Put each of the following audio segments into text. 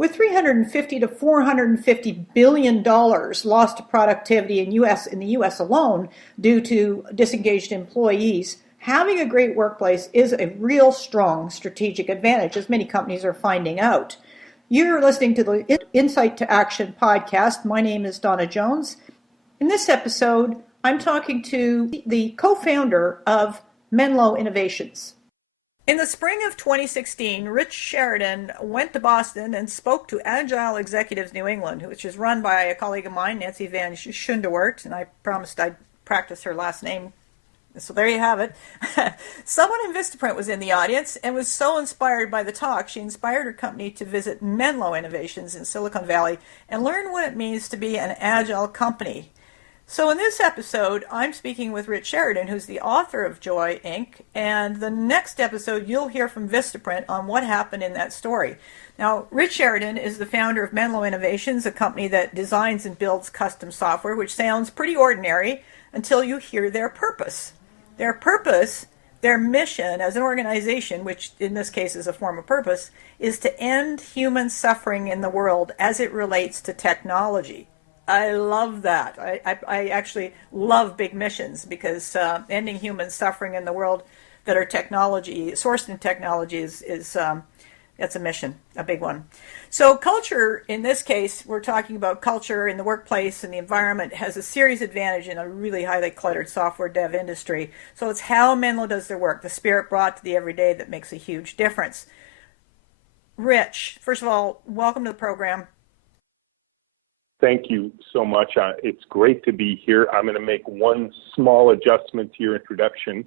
With $350 to $450 billion lost to productivity in the U.S. alone due to disengaged employees, having a great workplace is a real strong strategic advantage, as many companies are finding out. You're listening to the Insight to Action podcast. My name is Donna Jones. In this episode, I'm talking to the co-founder of Menlo Innovations. In the spring of 2016, Rich Sheridan went to Boston and spoke to Agile Executives New England, which is run by a colleague of mine, Nancy Van Schunderwert, and I promised I'd practice her last name. So there you have it. Someone in Vistaprint was in the audience and was so inspired by the talk, she inspired her company to visit Menlo Innovations in Silicon Valley and learn what it means to be an agile company. So in this episode, I'm speaking with Rich Sheridan, who's the author of Joy, Inc., and the next episode you'll hear from Vistaprint on what happened in that story. Now, Rich Sheridan is the founder of Menlo Innovations, a company that designs and builds custom software, which sounds pretty ordinary until you hear their purpose. Their purpose, their mission as an organization, which in this case is a form of purpose, is to end human suffering in the world as it relates to technology. I love that. I actually love big missions because ending human suffering in the world that are technology, sourced in technology is that's a mission, a big one. So culture, in this case, we're talking about culture in the workplace and the environment has a serious advantage in a really highly cluttered software dev industry. So it's how Menlo does their work, the spirit brought to the everyday that makes a huge difference. Rich, first of all, welcome to the program. Thank you so much. It's great to be here. I'm going to make one small adjustment to your introduction.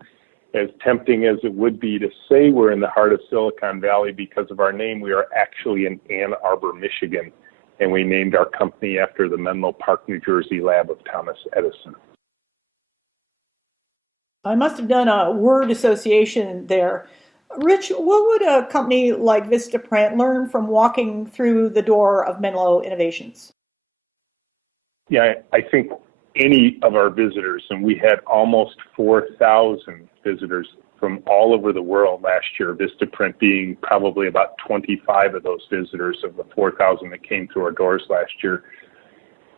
As tempting as it would be to say we're in the heart of Silicon Valley because of our name, we are actually in Ann Arbor, Michigan, and we named our company after the Menlo Park, New Jersey lab of Thomas Edison. I must have done a word association there. Rich, what would a company like Vistaprint learn from walking through the door of Menlo Innovations? Yeah, I think any of our visitors, and we had almost 4,000 visitors from all over the world last year, Vistaprint being probably about 25 of those visitors of the 4,000 that came through our doors last year.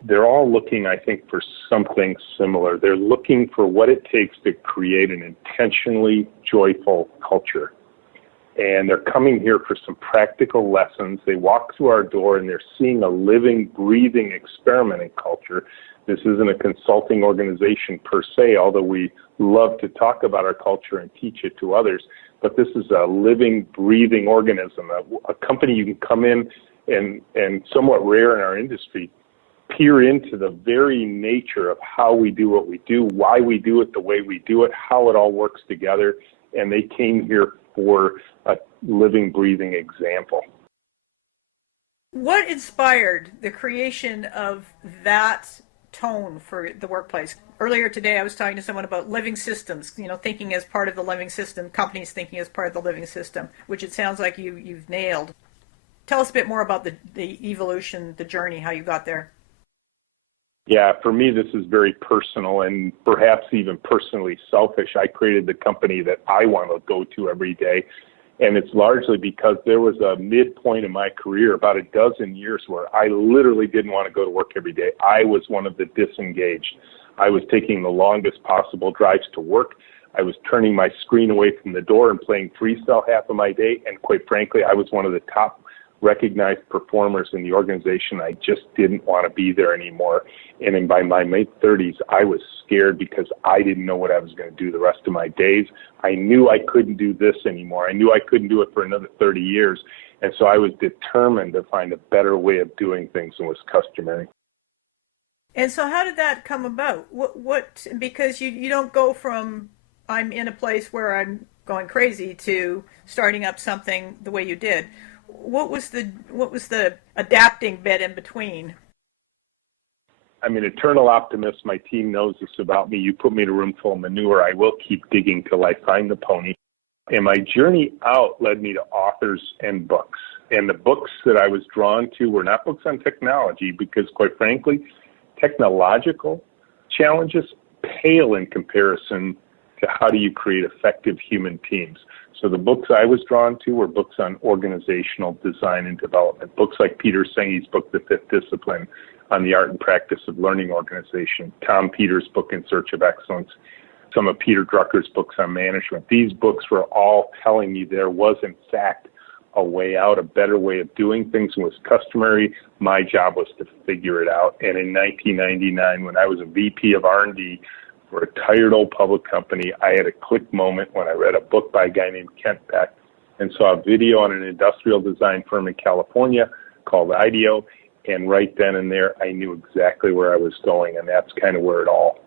They're all looking, I think, for something similar. They're looking for what it takes to create an intentionally joyful culture. And they're coming here for some practical lessons. They walk through our door and they're seeing a living, breathing experiment in culture. This isn't a consulting organization per se, although we love to talk about our culture and teach it to others. But this is a living, breathing organism, a company you can come in and somewhat rare in our industry, peer into the very nature of how we do what we do, why we do it the way we do it, how it all works together. And they came here for a living, breathing example. What inspired the creation of that tone for the workplace? Earlier today, I was talking to someone about living systems, thinking as part of the living system, companies thinking as part of the living system, which it sounds like you've nailed. Tell us a bit more about the evolution, the journey, how you got there. Yeah, for me, this is very personal and perhaps even personally selfish. I created the company that I want to go to every day. And it's largely because there was a midpoint in my career, about a dozen years, where I literally didn't want to go to work every day. I was one of the disengaged. I was taking the longest possible drives to work. I was turning my screen away from the door and playing freestyle half of my day. And quite frankly, I was one of the top recognized performers in the organization. I just didn't want to be there anymore. And then by my mid-30s, I was scared because I didn't know what I was going to do the rest of my days. I knew I couldn't do this anymore. I knew I couldn't do it for another 30 years. And so I was determined to find a better way of doing things than was customary. And so how did that come about? What because you don't go from I'm in a place where I'm going crazy to starting up something the way you did. What was the adapting bit in between? I'm an eternal optimist. My team knows this about me. You put me in a room full of manure, I will keep digging till I find the pony. And my journey out led me to authors and books. And the books that I was drawn to were not books on technology because, quite frankly, technological challenges pale in comparison to to how do you create effective human teams. So the books I was drawn to were books on organizational design and development, books like Peter Senge's book, The Fifth Discipline, on the art and practice of learning organization, Tom Peters' book, In Search of Excellence, some of Peter Drucker's books on management. These books were all telling me there was, in fact, a way out, a better way of doing things. It was customary. My job was to figure it out. And in 1999, when I was a VP of R&D for a tired old public company, I had a click moment when I read a book by a guy named Kent Beck and saw a video on an industrial design firm in California called IDEO. And right then and there, I knew exactly where I was going. And that's kind of where it all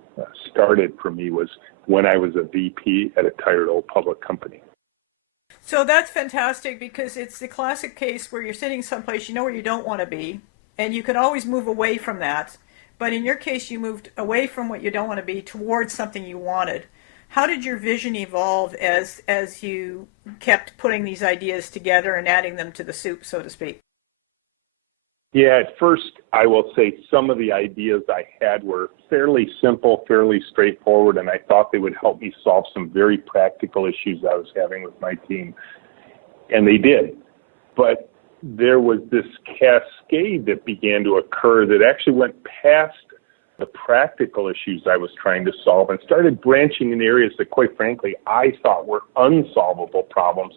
started for me, was when I was a VP at a tired old public company. So that's fantastic, because it's the classic case where you're sitting someplace you know where you don't want to be, and you can always move away from that. But in your case, you moved away from what you don't want to be towards something you wanted. How did your vision evolve as you kept putting these ideas together and adding them to the soup, so to speak? Yeah, at first, I will say some of the ideas I had were fairly simple, fairly straightforward, and I thought they would help me solve some very practical issues I was having with my team. And they did. But there was this cascade that began to occur that actually went past the practical issues I was trying to solve and started branching in areas that, quite frankly, I thought were unsolvable problems.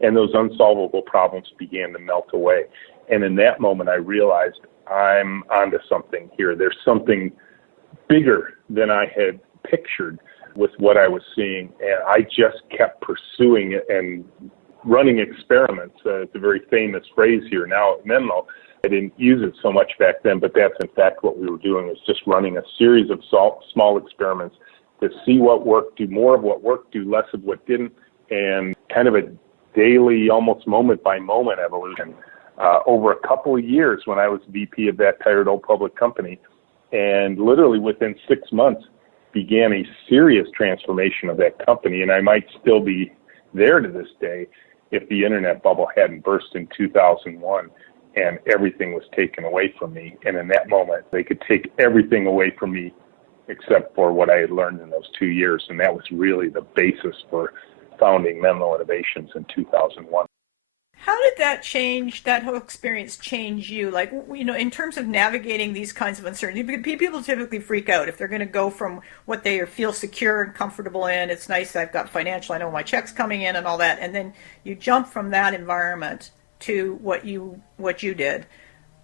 And those unsolvable problems began to melt away. And in that moment, I realized I'm onto something here. There's something bigger than I had pictured with what I was seeing. And I just kept pursuing it and running experiments. It's a very famous phrase here now at Menlo. I didn't use it so much back then, but that's in fact what we were doing, was just running a series of small experiments to see what worked, do more of what worked, do less of what didn't, and kind of a daily, almost moment by moment evolution. Over a couple of years when I was VP of that tired old public company, and literally within 6 months began a serious transformation of that company. And I might still be there to this day if the internet bubble hadn't burst in 2001 and everything was taken away from me. And in that moment, they could take everything away from me except for what I had learned in those 2 years. And that was really the basis for founding Menlo Innovations in 2001. How did that whole experience change you? Like, in terms of navigating these kinds of uncertainty, people typically freak out if they're going to go from what they feel secure and comfortable in. It's nice, I've got financial, I know my check's coming in and all that. And then you jump from that environment to what you did.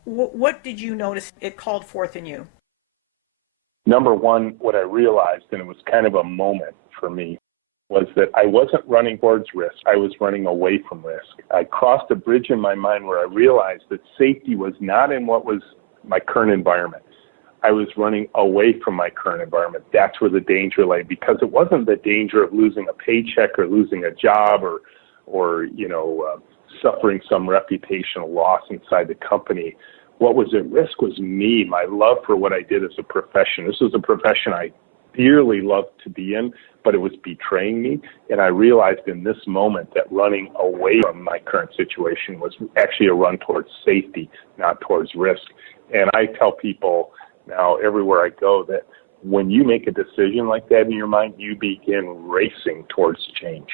What did you notice it called forth in you? Number one, what I realized, and it was kind of a moment for me, was that I wasn't running towards risk. I was running away from risk. I crossed a bridge in my mind where I realized that safety was not in what was my current environment. I was running away from my current environment. That's where the danger lay, because it wasn't the danger of losing a paycheck or losing a job or suffering some reputational loss inside the company. What was at risk was me, my love for what I did as a profession. This was a profession I dearly loved to be in, but it was betraying me. And I realized in this moment that running away from my current situation was actually a run towards safety, not towards risk. And I tell people now everywhere I go that when you make a decision like that in your mind, you begin racing towards change.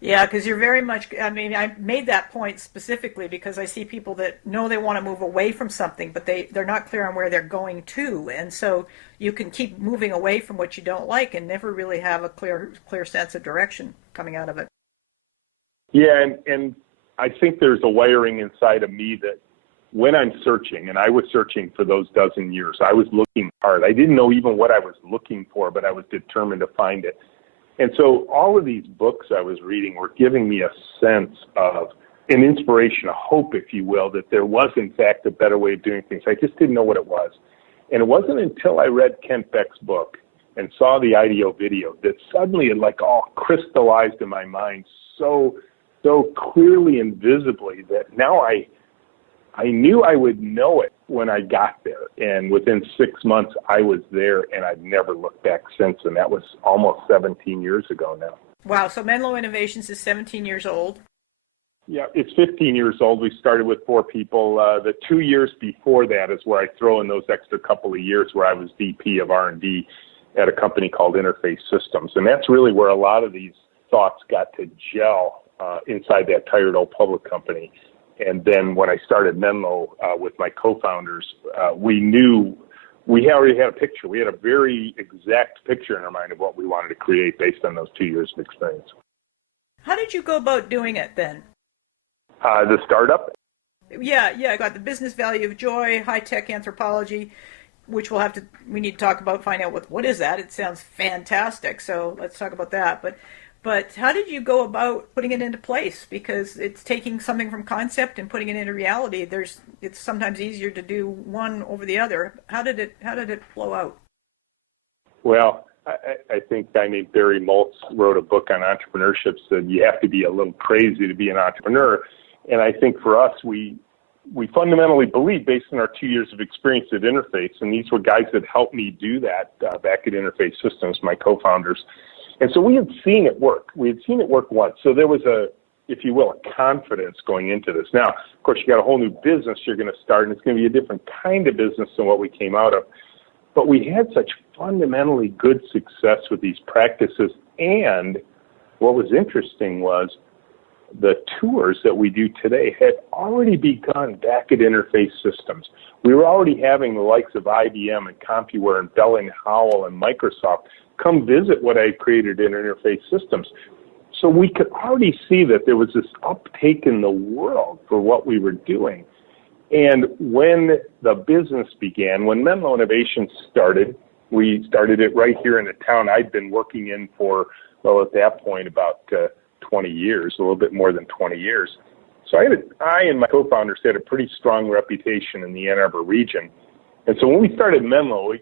Yeah, because you're very much, I made that point specifically because I see people that know they want to move away from something, but they're not clear on where they're going to. And so you can keep moving away from what you don't like and never really have a clear sense of direction coming out of it. Yeah, and I think there's a wiring inside of me that when I'm searching, and I was searching for those dozen years, I was looking hard. I didn't know even what I was looking for, but I was determined to find it. And so all of these books I was reading were giving me a sense of an inspiration, a hope, if you will, that there was, in fact, a better way of doing things. I just didn't know what it was. And it wasn't until I read Kent Beck's book and saw the IDEO video that suddenly it all crystallized in my mind so clearly and visibly that now I knew I would know it when I got there. And within 6 months, I was there, and I've never looked back since. And that was almost 17 years ago now. Wow. So Menlo Innovations is 17 years old. Yeah, it's 15 years old. We started with 4 people. The 2 years before that is where I throw in those extra couple of years where I was VP of R&D. at a company called Interface Systems. And that's really where a lot of these thoughts got to gel inside that tired old public company. And then when I started Menlo with my co-founders, we knew we already had a picture. We had a very exact picture in our mind of what we wanted to create based on those 2 years of experience. How did you go about doing it then? The startup? Yeah, I got the business value of joy, high-tech anthropology, which we need to talk about, find out what is that? It sounds fantastic, so let's talk about that. But how did you go about putting it into place? Because it's taking something from concept and putting it into reality. It's sometimes easier to do one over the other. How did it flow out? Well, I think a guy named Barry Maltz wrote a book on entrepreneurship, said you have to be a little crazy to be an entrepreneur. And I think for us, we fundamentally believe, based on our 2 years of experience at Interface, and these were guys that helped me do that back at Interface Systems, my co-founders. And so we had seen it work. We had seen it work once. So there was if you will, a confidence going into this. Now, of course, you got a whole new business you're going to start, and it's going to be a different kind of business than what we came out of. But we had such fundamentally good success with these practices. And what was interesting was the tours that we do today had already begun back at Interface Systems. We were already having the likes of IBM and CompuWare and Bell and Howell and Microsoft come visit what I had created in Interface Systems. So we could already see that there was this uptake in the world for what we were doing. And when the business began, when Menlo Innovations started, we started it right here in the town I'd been working in for, well, at that point, about 20 years, a little bit more than 20 years. So I and my co-founders had a pretty strong reputation in the Ann Arbor region. And so when we started Menlo,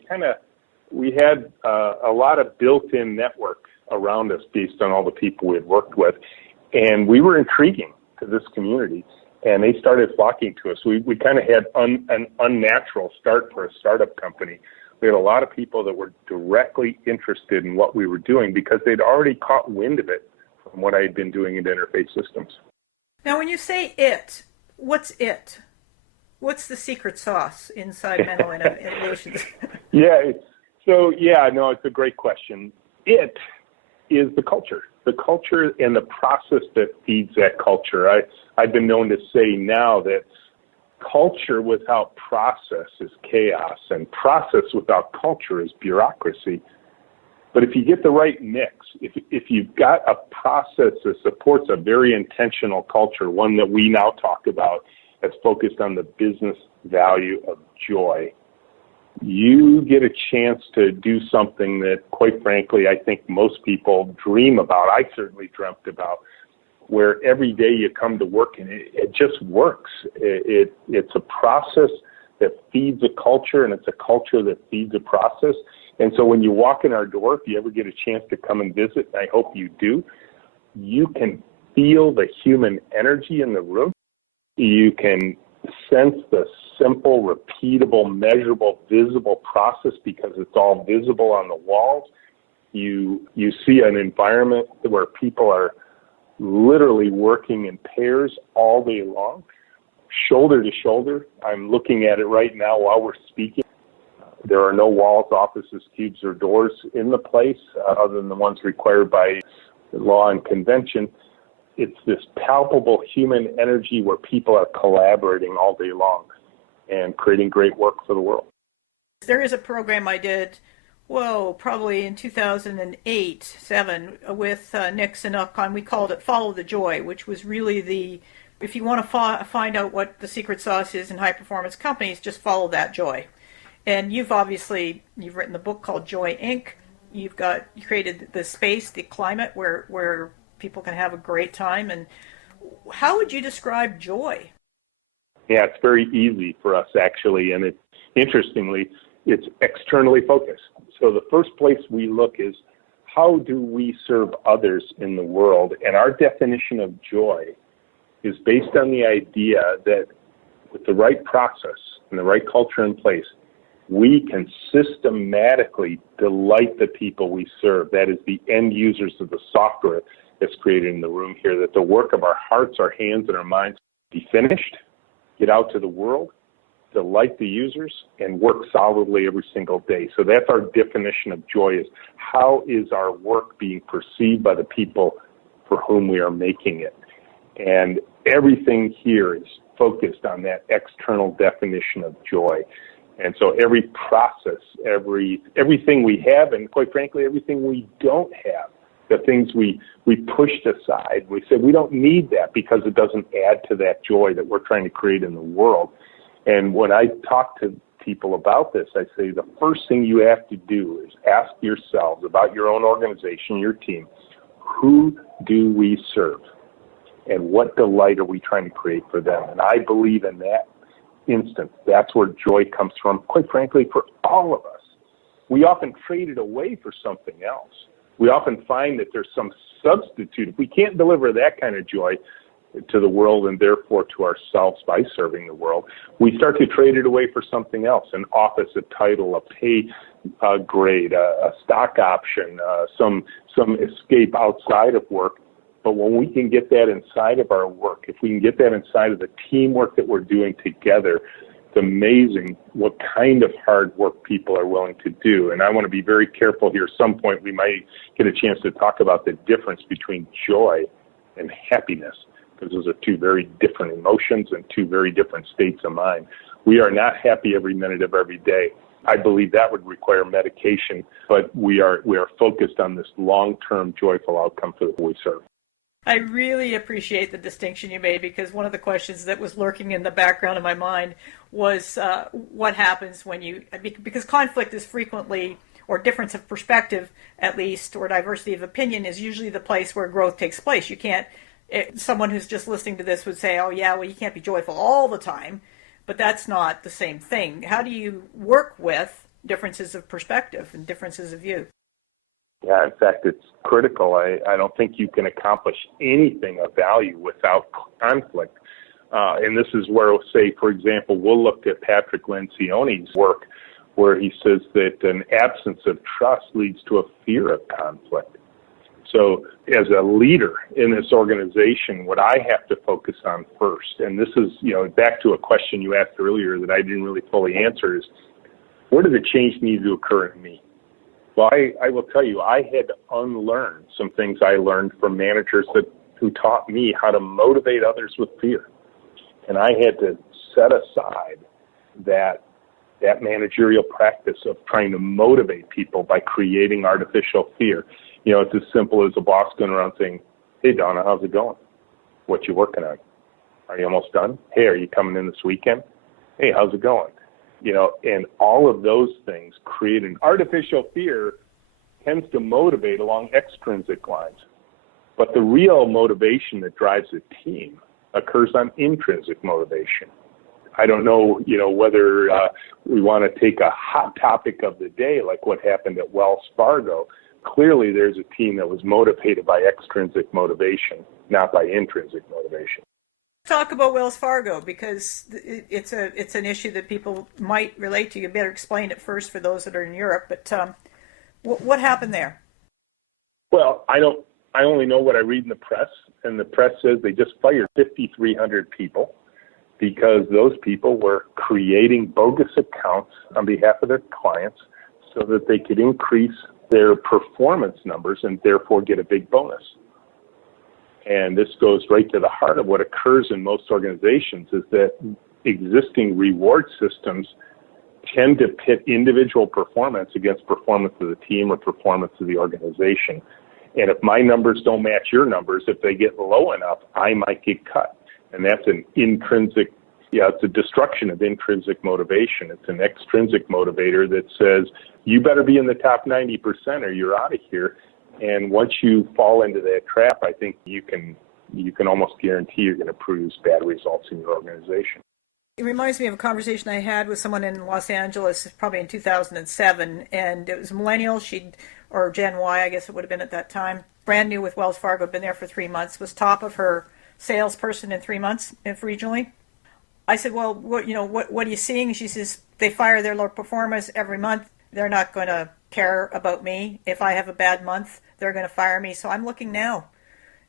we had a lot of built-in network around us based on all the people we had worked with. And we were intriguing to this community, and they started flocking to us. We kind of had an unnatural start for a startup company. We had a lot of people that were directly interested in what we were doing because they'd already caught wind of it from what I had been doing in Interface Systems. Now, when you say it, what's it? What's the secret sauce inside Menlo Innovations? It's a great question. It is the culture and the process that feeds that culture. I've been known to say now that culture without process is chaos, and process without culture is bureaucracy. But if you get the right mix, if you've got a process that supports a very intentional culture, one that we now talk about that's focused on the business value of joy, you get a chance to do something that, quite frankly, I think most people dream about. I certainly dreamt about, where every day you come to work and it just works. It's a process that feeds a culture, and it's a culture that feeds a process. And so when you walk in our door, if you ever get a chance to come and visit, I hope you do, you can feel the human energy in the room. You can sense the simple, repeatable, measurable, visible process because it's all visible on the walls. You see an environment where people are literally working in pairs all day long, shoulder to shoulder. I'm looking at it right now while we're speaking. There are no walls, offices, cubes, or doors in the place other than the ones required by law and convention. It's this palpable human energy where people are collaborating all day long and creating great work for the world. There is a program I did, probably in 2008-7 with Nick Sinukon. We called it Follow the Joy, which was really if you want to find out what the secret sauce is in high-performance companies, just follow that joy. And you've written the book called Joy Inc. You created the space, the climate where people can have a great time. And how would you describe joy? Yeah, it's very easy for us, actually. And interestingly, it's externally focused. So the first place we look is, how do we serve others in the world? And our definition of joy is based on the idea that with the right process and the right culture in place, we can systematically delight the people we serve. That is the end users of the software that's created in the room here, that the work of our hearts, our hands, and our minds be finished, get out to the world, delight the users, and work solidly every single day. So that's our definition of joy, is how is our work being perceived by the people for whom we are making it. And everything here is focused on that external definition of joy. And so every process, everything we have, and quite frankly, everything we don't have, the things we pushed aside, we said we don't need that because it doesn't add to that joy that we're trying to create in the world. And when I talk to people about this, I say the first thing you have to do is ask yourselves about your own organization, your team, who do we serve? And what delight are we trying to create for them? And I believe in that instance, that's where joy comes from, quite frankly, for all of us. We often trade it away for something else. We often find that there's some substitute. If we can't deliver that kind of joy to the world and therefore to ourselves by serving the world, we start to trade it away for something else, an office, a title, a pay grade, a stock option, some escape outside of work. But when we can get that inside of our work, if we can get that inside of the teamwork that we're doing together, it's amazing what kind of hard work people are willing to do. And I want to be very careful here. At some point, we might get a chance to talk about the difference between joy and happiness, because those are two very different emotions and two very different states of mind. We are not happy every minute of every day. I believe that would require medication, but we are focused on this long-term joyful outcome for the people we serve. I really appreciate the distinction you made, because one of the questions that was lurking in the background of my mind was what happens when because conflict is frequently, or difference of perspective at least, or diversity of opinion is usually the place where growth takes place. You can't, someone who's just listening to this would say, oh yeah, well you can't be joyful all the time, but that's not the same thing. How do you work with differences of perspective and differences of view? Yeah, in fact, it's critical. I don't think you can accomplish anything of value without conflict. And this is where, say, for example, we'll look at Patrick Lencioni's work, where he says that an absence of trust leads to a fear of conflict. So as a leader in this organization, what I have to focus on first, and this is, back to a question you asked earlier that I didn't really fully answer, is where does the change need to occur in me? Well, I will tell you, I had to unlearn some things I learned from managers who taught me how to motivate others with fear. And I had to set aside that managerial practice of trying to motivate people by creating artificial fear. It's as simple as a boss going around saying, hey, Donna, how's it going? What you working on? Are you almost done? Hey, are you coming in this weekend? Hey, how's it going? And all of those things create an artificial fear, tends to motivate along extrinsic lines. But the real motivation that drives a team occurs on intrinsic motivation. I don't know, whether we want to take a hot topic of the day, like what happened at Wells Fargo. Clearly, there's a team that was motivated by extrinsic motivation, not by intrinsic motivation. Talk about Wells Fargo, because it's an issue that people might relate to. You better explain it first for those that are in Europe. But what happened there? Well, I only know what I read in the press, and the press says they just fired 5,300 people because those people were creating bogus accounts on behalf of their clients so that they could increase their performance numbers and therefore get a big bonus. And this goes right to the heart of what occurs in most organizations, is that existing reward systems tend to pit individual performance against performance of the team or performance of the organization. And if my numbers don't match your numbers, if they get low enough, I might get cut. And that's an intrinsic, it's a destruction of intrinsic motivation. It's an extrinsic motivator that says, you better be in the top 90% or you're out of here. And once you fall into that trap, I think you can almost guarantee you're going to produce bad results in your organization. It reminds me of a conversation I had with someone in Los Angeles, probably in 2007, and it was Millennials, or Gen Y, I guess it would have been at that time, brand new with Wells Fargo, been there for 3 months, was top of her salesperson in 3 months regionally. I said, well, what are you seeing? She says, they fire their low performers every month. They're not going to care about me. If I have a bad month, they're going to fire me. So I'm looking now.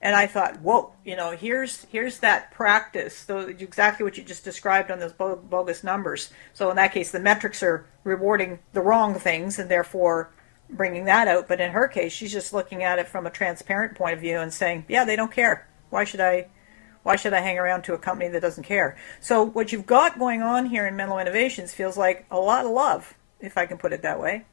And I thought, whoa, here's that practice. So exactly what you just described on those bogus numbers. So in that case, the metrics are rewarding the wrong things and therefore bringing that out. But in her case, she's just looking at it from a transparent point of view and saying, yeah, they don't care. Why should I hang around to a company that doesn't care? So what you've got going on here in Menlo Innovations feels like a lot of love, if I can put it that way.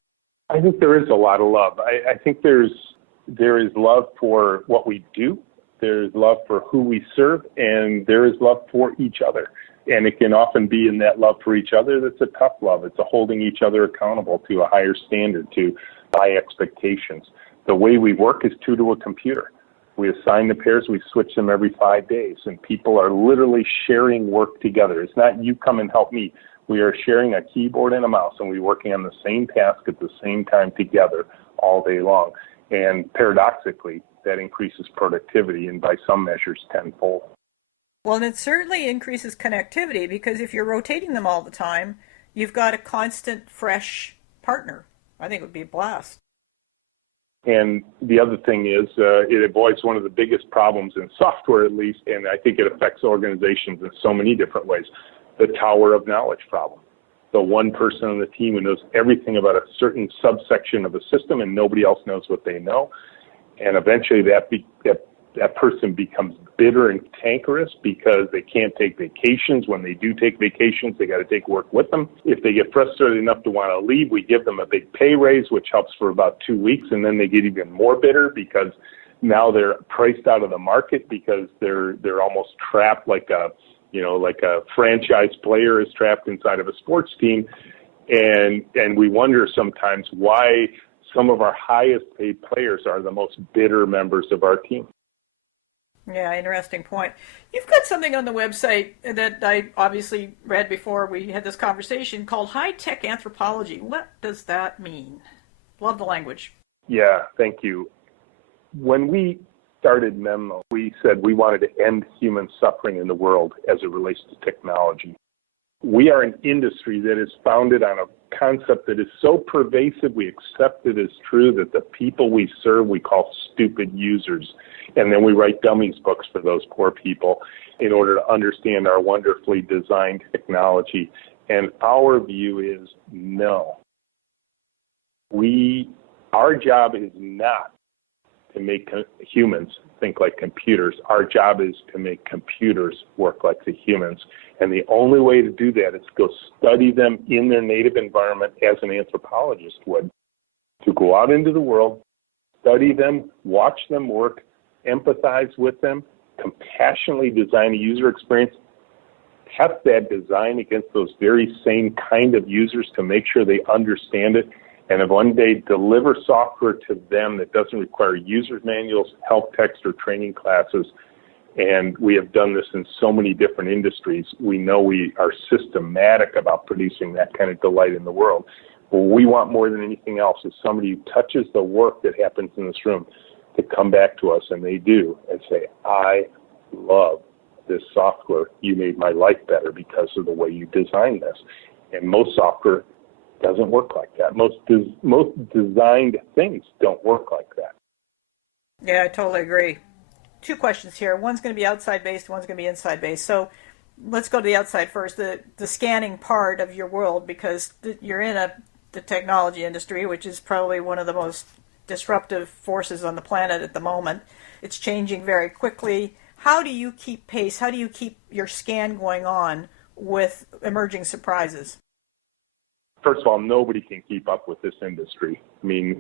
I think there is a lot of love. I think there is love for what we do. There's love for who we serve, and there is love for each other. And it can often be in that love for each other that's a tough love. It's a holding each other accountable to a higher standard, to high expectations. The way we work is true to a computer. We assign the pairs, we switch them every 5 days, and people are literally sharing work together. It's not you come and help me. We are sharing a keyboard and a mouse, and we're working on the same task at the same time together all day long. And paradoxically, that increases productivity, and by some measures, tenfold. Well, and it certainly increases connectivity, because if you're rotating them all the time, you've got a constant, fresh partner. I think it would be a blast. And the other thing is, it avoids one of the biggest problems in software, at least, and I think it affects organizations in so many different ways, the tower of knowledge problem. The one person on the team who knows everything about a certain subsection of a system and nobody else knows what they know. And eventually that person becomes bitter and cankerous because they can't take vacations. When they do take vacations, they got to take work with them. If they get frustrated enough to want to leave, we give them a big pay raise, which helps for about 2 weeks, and then they get even more bitter because now they're priced out of the market because they're almost trapped like a franchise player is trapped inside of a sports team. And we wonder sometimes why some of our highest paid players are the most bitter members of our team. Yeah, interesting point. You've got something on the website that I obviously read before we had this conversation called High-Tech Anthropology. What does that mean? Love the language. Yeah, thank you. When we started Menlo, we said we wanted to end human suffering in the world as it relates to technology. We are an industry that is founded on a concept that is so pervasive we accept it as true that the people we serve we call stupid users. And then we write dummies books for those poor people in order to understand our wonderfully designed technology. And our view is no. Our job is not to make humans think like computers. Our job is to make computers work like the humans. And the only way to do that is to go study them in their native environment as an anthropologist would. To go out into the world, study them, watch them work, empathize with them, compassionately design a user experience, test that design against those very same kind of users to make sure they understand it, and if one day deliver software to them that doesn't require user manuals, help text, or training classes. And we have done this in so many different industries. We know we are systematic about producing that kind of delight in the world. What we want more than anything else is somebody who touches the work that happens in this room to come back to us, and they do, and say, I love this software. You made my life better because of the way you designed this. And most software doesn't work like that. Most designed things don't work like that. Yeah, I totally agree. 2 questions here. One's going to be outside based, one's going to be inside based. So let's go to the outside first, the scanning part of your world, because you're in the technology industry, which is probably one of the most disruptive forces on the planet at the moment. It's changing very quickly. How do you keep pace? How do you keep your scan going on with emerging surprises? First of all, nobody can keep up with this industry. I mean,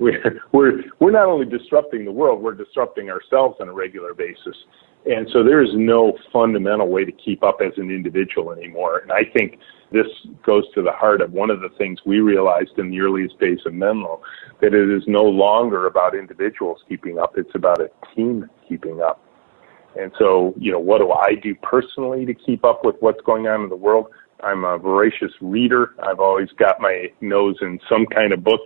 we're not only disrupting the world, we're disrupting ourselves on a regular basis. And so there is no fundamental way to keep up as an individual anymore. And I think this goes to the heart of one of the things we realized in the earliest days of Menlo, that it is no longer about individuals keeping up, it's about a team keeping up. And so, what do I do personally to keep up with what's going on in the world? I'm a voracious reader. I've always got my nose in some kind of book.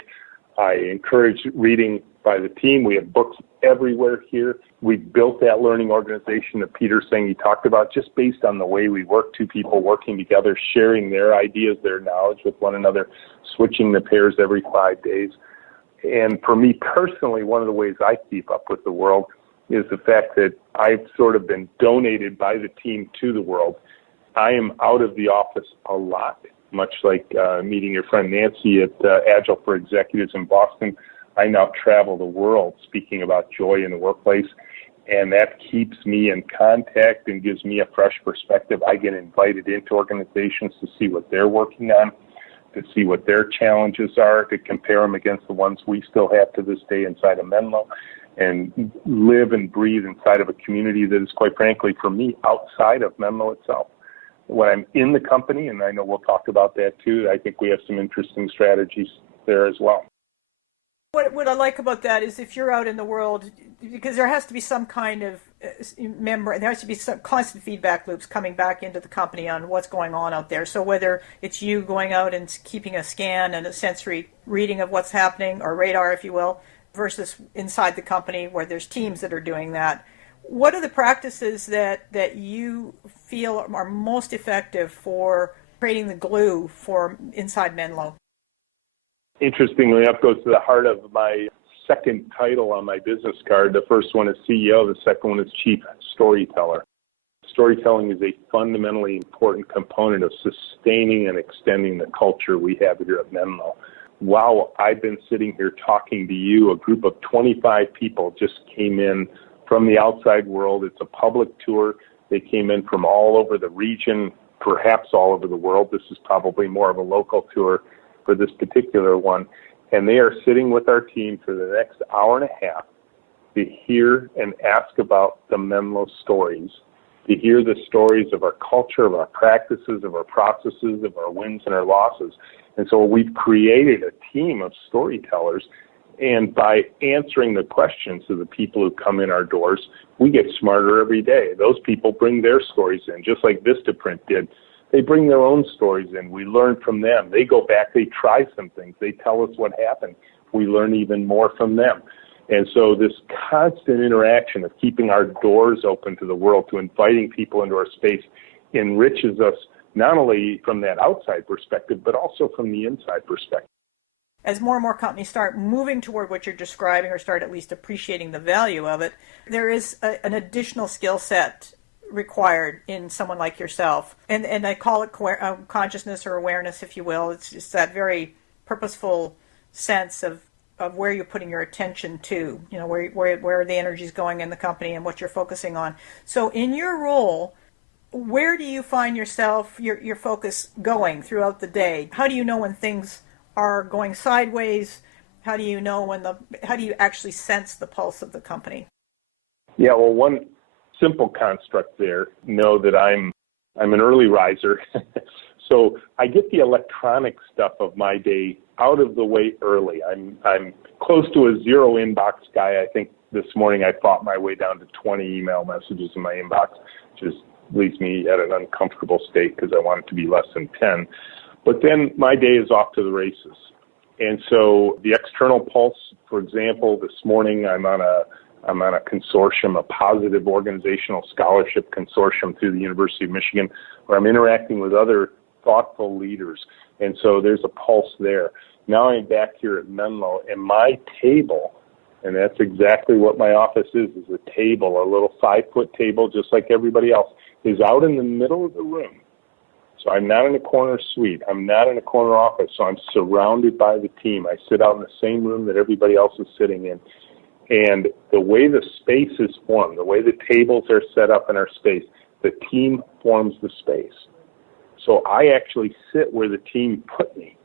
I encourage reading by the team. We have books everywhere here. We built that learning organization that Peter's saying he talked about just based on the way we work, 2 people working together, sharing their ideas, their knowledge with one another, switching the pairs every 5 days. And for me personally, one of the ways I keep up with the world is the fact that I've sort of been donated by the team to the world. I am out of the office a lot, much like meeting your friend Nancy at Agile for Executives in Boston. I now travel the world speaking about joy in the workplace, and that keeps me in contact and gives me a fresh perspective. I get invited into organizations to see what they're working on, to see what their challenges are, to compare them against the ones we still have to this day inside of Menlo, and live and breathe inside of a community that is, quite frankly, for me, outside of Menlo itself. When I'm in the company, and I know we'll talk about that too, I think we have some interesting strategies there as well. What I like about that is if you're out in the world, because there has to be some kind of there has to be some constant feedback loops coming back into the company on what's going on out there. So whether it's you going out and keeping a scan and a sensory reading of what's happening, or radar, if you will, versus inside the company where there's teams that are doing that. What are the practices that you feel are most effective for creating the glue for inside Menlo? Interestingly enough, goes to the heart of my second title on my business card. The first one is CEO. The second one is Chief Storyteller. Storytelling is a fundamentally important component of sustaining and extending the culture we have here at Menlo. While I've been sitting here talking to you, a group of 25 people just came in from the outside world. It's a public tour. They came in from all over the region, perhaps all over the world. This is probably more of a local tour for this particular one. And they are sitting with our team for the next hour and a half to hear and ask about the Menlo stories, to hear the stories of our culture, of our practices, of our processes, of our wins and our losses. And so we've created a team of storytellers, and by answering the questions of the people who come in our doors, we get smarter every day. Those people bring their stories in, just like Vistaprint did. They bring their own stories in. We learn from them. They go back, they try some things. They tell us what happened. We learn even more from them. And so this constant interaction of keeping our doors open to the world, to inviting people into our space, enriches us not only from that outside perspective, but also from the inside perspective. As more and more companies start moving toward what you're describing, or start at least appreciating the value of it, there is an additional skill set required in someone like yourself. And I call it consciousness or awareness, if you will. It's just that very purposeful sense of where you're putting your attention to, you know, where the energy is going in the company and what you're focusing on. So in your role, where do you find yourself, your focus going throughout the day? How do you know when things are going sideways? How do you know how do you actually sense the pulse of the company? Yeah, well, one simple construct there, know that I'm an early riser. So I get the electronic stuff of my day out of the way early. I'm close to a zero inbox guy. I think this morning I fought my way down to 20 email messages in my inbox, which leaves me at an uncomfortable state because I want it to be less than 10. But then my day is off to the races. And so the external pulse, for example, this morning I'm on a consortium, a positive organizational scholarship consortium through the University of Michigan, where I'm interacting with other thoughtful leaders. And so there's a pulse there. Now I'm back here at Menlo, and my table, and that's exactly what my office is a table, a little 5-foot table, just like everybody else, is out in the middle of the room. So I'm not in a corner suite. I'm not in a corner office. So I'm surrounded by the team. I sit out in the same room that everybody else is sitting in. And the way the space is formed, the way the tables are set up in our space, the team forms the space. So I actually sit where the team put me.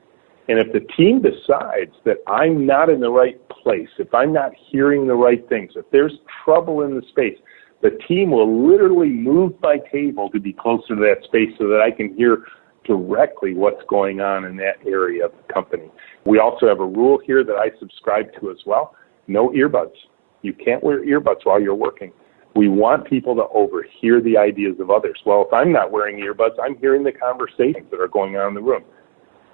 And if the team decides that I'm not in the right place, if I'm not hearing the right things, if there's trouble in the space, the team will literally move my table to be closer to that space so that I can hear directly what's going on in that area of the company. We also have a rule here that I subscribe to as well. No earbuds. You can't wear earbuds while you're working. We want people to overhear the ideas of others. Well, if I'm not wearing earbuds, I'm hearing the conversations that are going on in the room.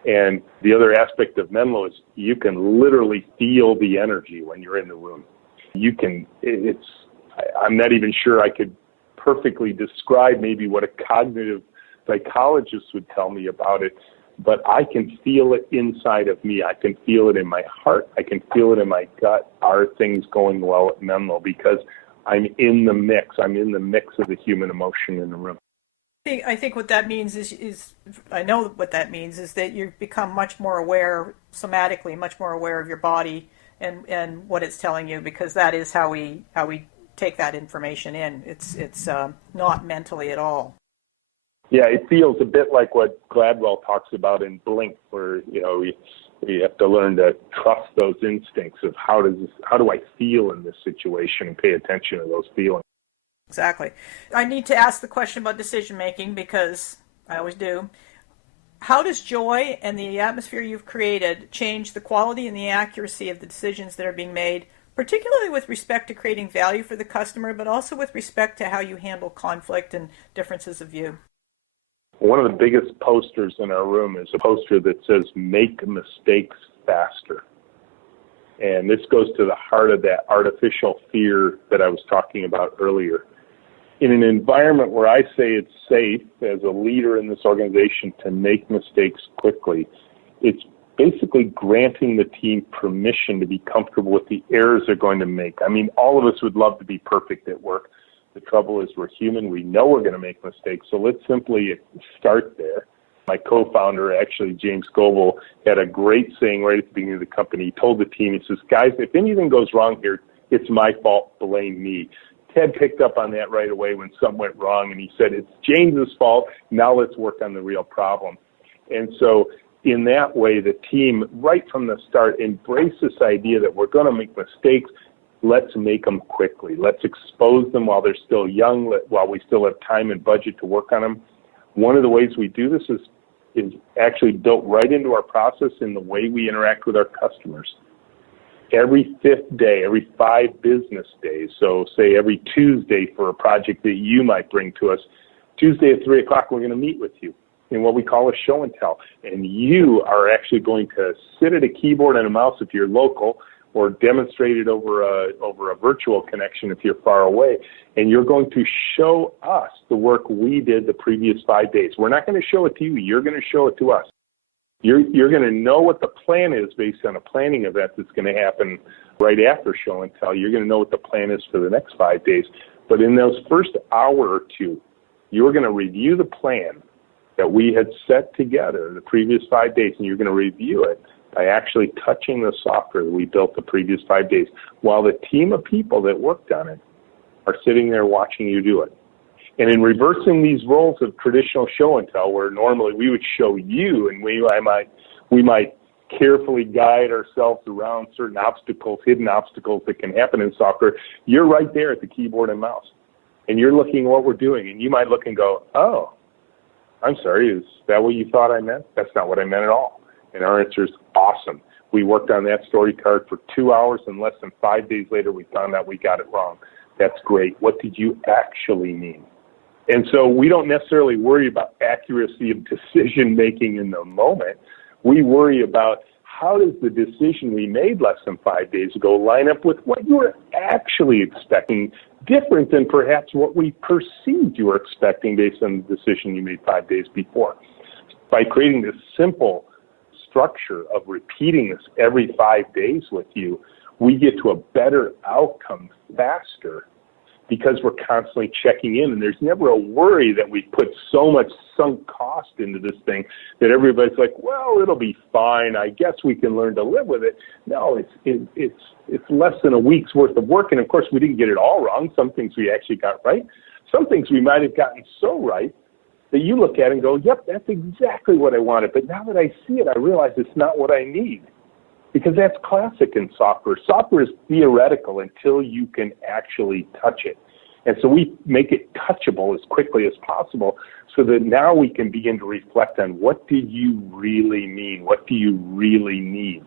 And the other aspect of Menlo is you can literally feel the energy when you're in the room. I'm not even sure I could perfectly describe maybe what a cognitive psychologist would tell me about it, but I can feel it inside of me. I can feel it in my heart. I can feel it in my gut. Are things going well at Menlo? Because I'm in the mix. I'm in the mix of the human emotion in the room. I think what that means is I know what that means is that you become much more aware somatically, much more aware of your body and what it's telling you, because that is how we take that information in. It's not mentally at all. Yeah, it feels a bit like what Gladwell talks about in Blink, where we have to learn to trust those instincts of how do I feel in this situation and pay attention to those feelings. Exactly. I need to ask the question about decision making because I always do. How does joy and the atmosphere you've created change the quality and the accuracy of the decisions that are being made, particularly with respect to creating value for the customer, but also with respect to how you handle conflict and differences of view? One of the biggest posters in our room is a poster that says, "Make mistakes faster." And this goes to the heart of that artificial fear that I was talking about earlier. In an environment where I say it's safe as a leader in this organization to make mistakes quickly, it's basically granting the team permission to be comfortable with the errors they're going to make. I mean, all of us would love to be perfect at work. The trouble is we're human. We know we're going to make mistakes. So let's simply start there. My co-founder, actually, James Goebel, had a great saying right at the beginning of the company. He told the team, he says, "Guys, if anything goes wrong here, it's my fault. Blame me." Ted picked up on that right away when something went wrong, and he said, "It's James's fault. Now let's work on the real problem." And so in that way, the team, right from the start, embraced this idea that we're going to make mistakes. Let's make them quickly. Let's expose them while they're still young, while we still have time and budget to work on them. One of the ways we do this is actually built right into our process in the way we interact with our customers. Every fifth day, every 5 business days, so say every Tuesday for a project that you might bring to us, Tuesday at 3 o'clock, we're going to meet with you in what we call a show and tell. And you are actually going to sit at a keyboard and a mouse if you're local, or demonstrate it over a virtual connection if you're far away. And you're going to show us the work we did the previous 5 days. We're not going to show it to you. You're going to show it to us. You're going to know what the plan is based on a planning event that's going to happen right after show and tell. You're going to know what the plan is for the next 5 days. But in those first hour or two, you're going to review the plan that we had set together the previous 5 days, and you're going to review it by actually touching the software that we built the previous 5 days, while the team of people that worked on it are sitting there watching you do it. And in reversing these roles of traditional show and tell, where normally we would show you and we might carefully guide ourselves around certain obstacles, hidden obstacles that can happen in software, you're right there at the keyboard and mouse. And you're looking at what we're doing, and you might look and go, "Oh, I'm sorry, is that what you thought I meant? That's not what I meant at all." And our answer is awesome. We worked on that story card for 2 hours, and less than 5 days later, we found out we got it wrong. That's great. What did you actually mean? And so we don't necessarily worry about accuracy of decision making in the moment. We worry about how does the decision we made less than 5 days ago line up with what you were actually expecting, different than perhaps what we perceived you were expecting based on the decision you made 5 days before. By creating this simple structure of repeating this every 5 days with you, we get to a better outcome faster because we're constantly checking in, and there's never a worry that we put so much sunk cost into this thing that everybody's like, "Well, it'll be fine. I guess we can learn to live with it." No, it's less than a week's worth of work, and of course we didn't get it all wrong. Some things we actually got right. Some things we might have gotten so right that you look at it and go, "Yep, that's exactly what I wanted. But now that I see it, I realize it's not what I need." Because that's classic in software. Software is theoretical until you can actually touch it. And so we make it touchable as quickly as possible so that now we can begin to reflect on what did you really mean? What do you really need?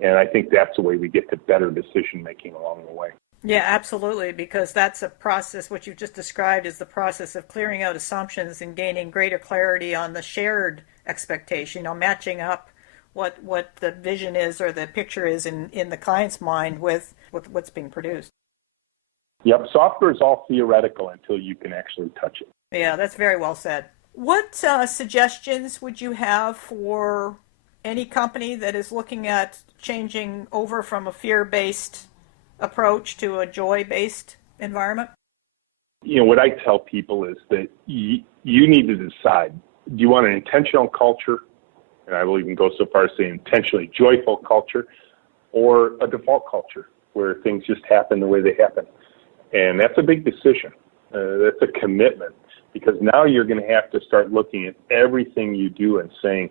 And I think that's the way we get to better decision making along the way. Yeah, absolutely, because that's a process. What you've just described is the process of clearing out assumptions and gaining greater clarity on the shared expectation, matching up what the vision is or the picture is in the client's mind with what's being produced. Yep, software is all theoretical until you can actually touch it. Yeah, that's very well said. What suggestions would you have for any company that is looking at changing over from a fear-based approach to a joy-based environment? What I tell people is that you need to decide, do you want an intentional culture? And I will even go so far as saying intentionally joyful culture, or a default culture where things just happen the way they happen. And that's a big decision. That's a commitment, because now you're going to have to start looking at everything you do and saying,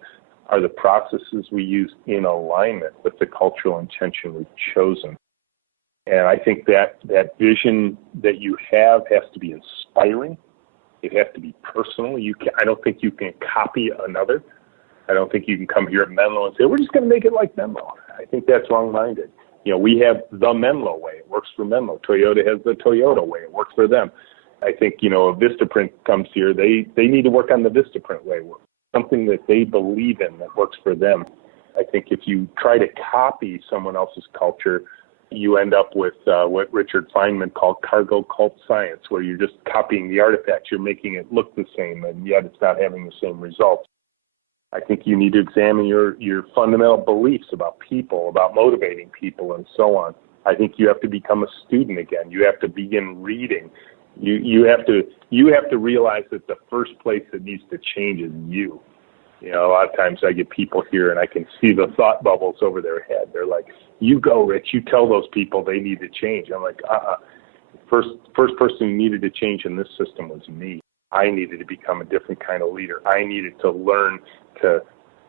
are the processes we use in alignment with the cultural intention we've chosen? And I think that vision that you have has to be inspiring. It has to be personal. I don't think you can copy another. I don't think you can come here at Menlo and say, we're just going to make it like Menlo. I think that's wrong-minded. We have the Menlo way. It works for Menlo. Toyota has the Toyota way. It works for them. I think, if Vistaprint comes here, they need to work on the Vistaprint way, something that they believe in that works for them. I think if you try to copy someone else's culture, you end up with what Richard Feynman called cargo cult science, where you're just copying the artifacts. You're making it look the same, and yet it's not having the same results. I think you need to examine your fundamental beliefs about people, about motivating people, and so on. I think you have to become a student again. You have to begin reading. You have to realize that the first place that needs to change is you. A lot of times I get people here and I can see the thought bubbles over their head. They're like, you go, Rich, you tell those people they need to change. I'm like, First person who needed to change in this system was me. I needed to become a different kind of leader. I needed to learn to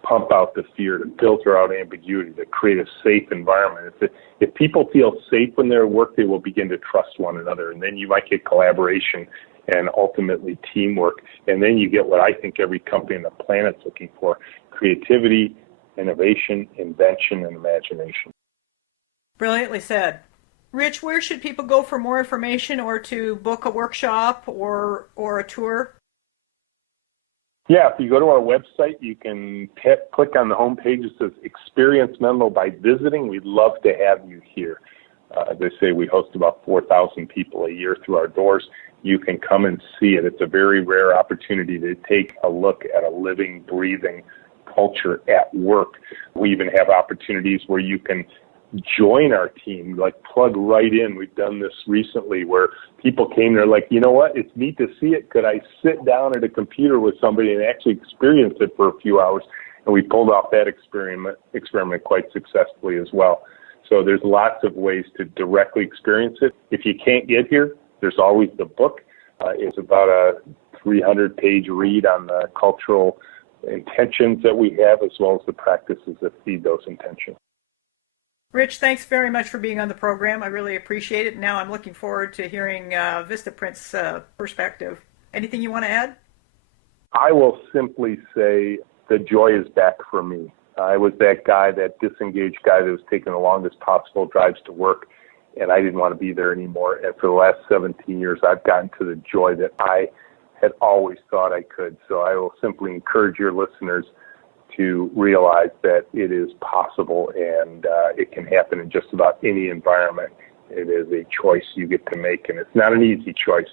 pump out the fear, to filter out ambiguity, to create a safe environment. If people feel safe when they're at work, they will begin to trust one another, and then you might get collaboration and ultimately teamwork. And then you get what I think every company on the planet's looking for: creativity, innovation, invention, and imagination. Brilliantly said. Rich, where should people go for more information or to book a workshop or a tour? Yeah, if you go to our website, you can click on the homepage. It says Experience Menlo by visiting. We'd love to have you here. As I say, we host about 4,000 people a year through our doors. You can come and see it. It's a very rare opportunity to take a look at a living, breathing culture at work. We even have opportunities where you can join our team, like plug right in. We've done this recently where people came, they're like, you know what, it's neat to see it. Could I sit down at a computer with somebody and actually experience it for a few hours? And we pulled off that experiment quite successfully as well. So there's lots of ways to directly experience it. If you can't get here, there's always the book. It's about a 300-page read on the cultural intentions that we have, as well as the practices that feed those intentions. Rich, thanks very much for being on the program. I really appreciate it. Now I'm looking forward to hearing Vistaprint's perspective. Anything you want to add? I will simply say the joy is back for me. I was that guy, that disengaged guy that was taking the longest possible drives to work, and I didn't want to be there anymore. And for the last 17 years, I've gotten to the joy that I had always thought I could. So I will simply encourage your listeners to realize that it is possible, and it can happen in just about any environment. It is a choice you get to make, and it's not an easy choice.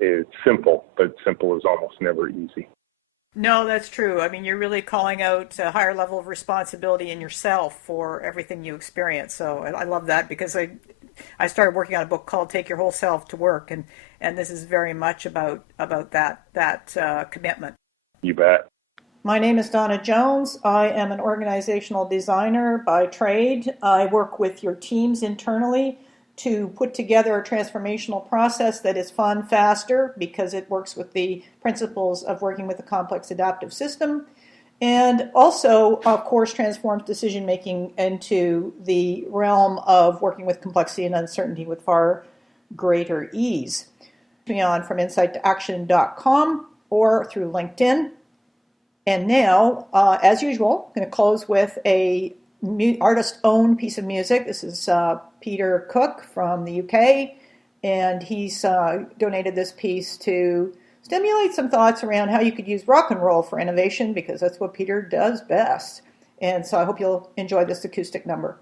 It's simple, but simple is almost never easy. No, that's true. I mean, you're really calling out a higher level of responsibility in yourself for everything you experience. So I love that, because I started working on a book called Take Your Whole Self to Work, and this is very much about that commitment. You bet. My name is Donna Jones. I am an organizational designer by trade. I work with your teams internally to put together a transformational process that is fun, faster, because it works with the principles of working with a complex adaptive system, and also, of course, transforms decision-making into the realm of working with complexity and uncertainty with far greater ease. Me on from insight2action.com or through LinkedIn. And now, as usual, I'm going to close with a artist-owned piece of music. This is Peter Cook from the UK, and he's donated this piece to stimulate some thoughts around how you could use rock and roll for innovation, because that's what Peter does best. And so I hope you'll enjoy this acoustic number.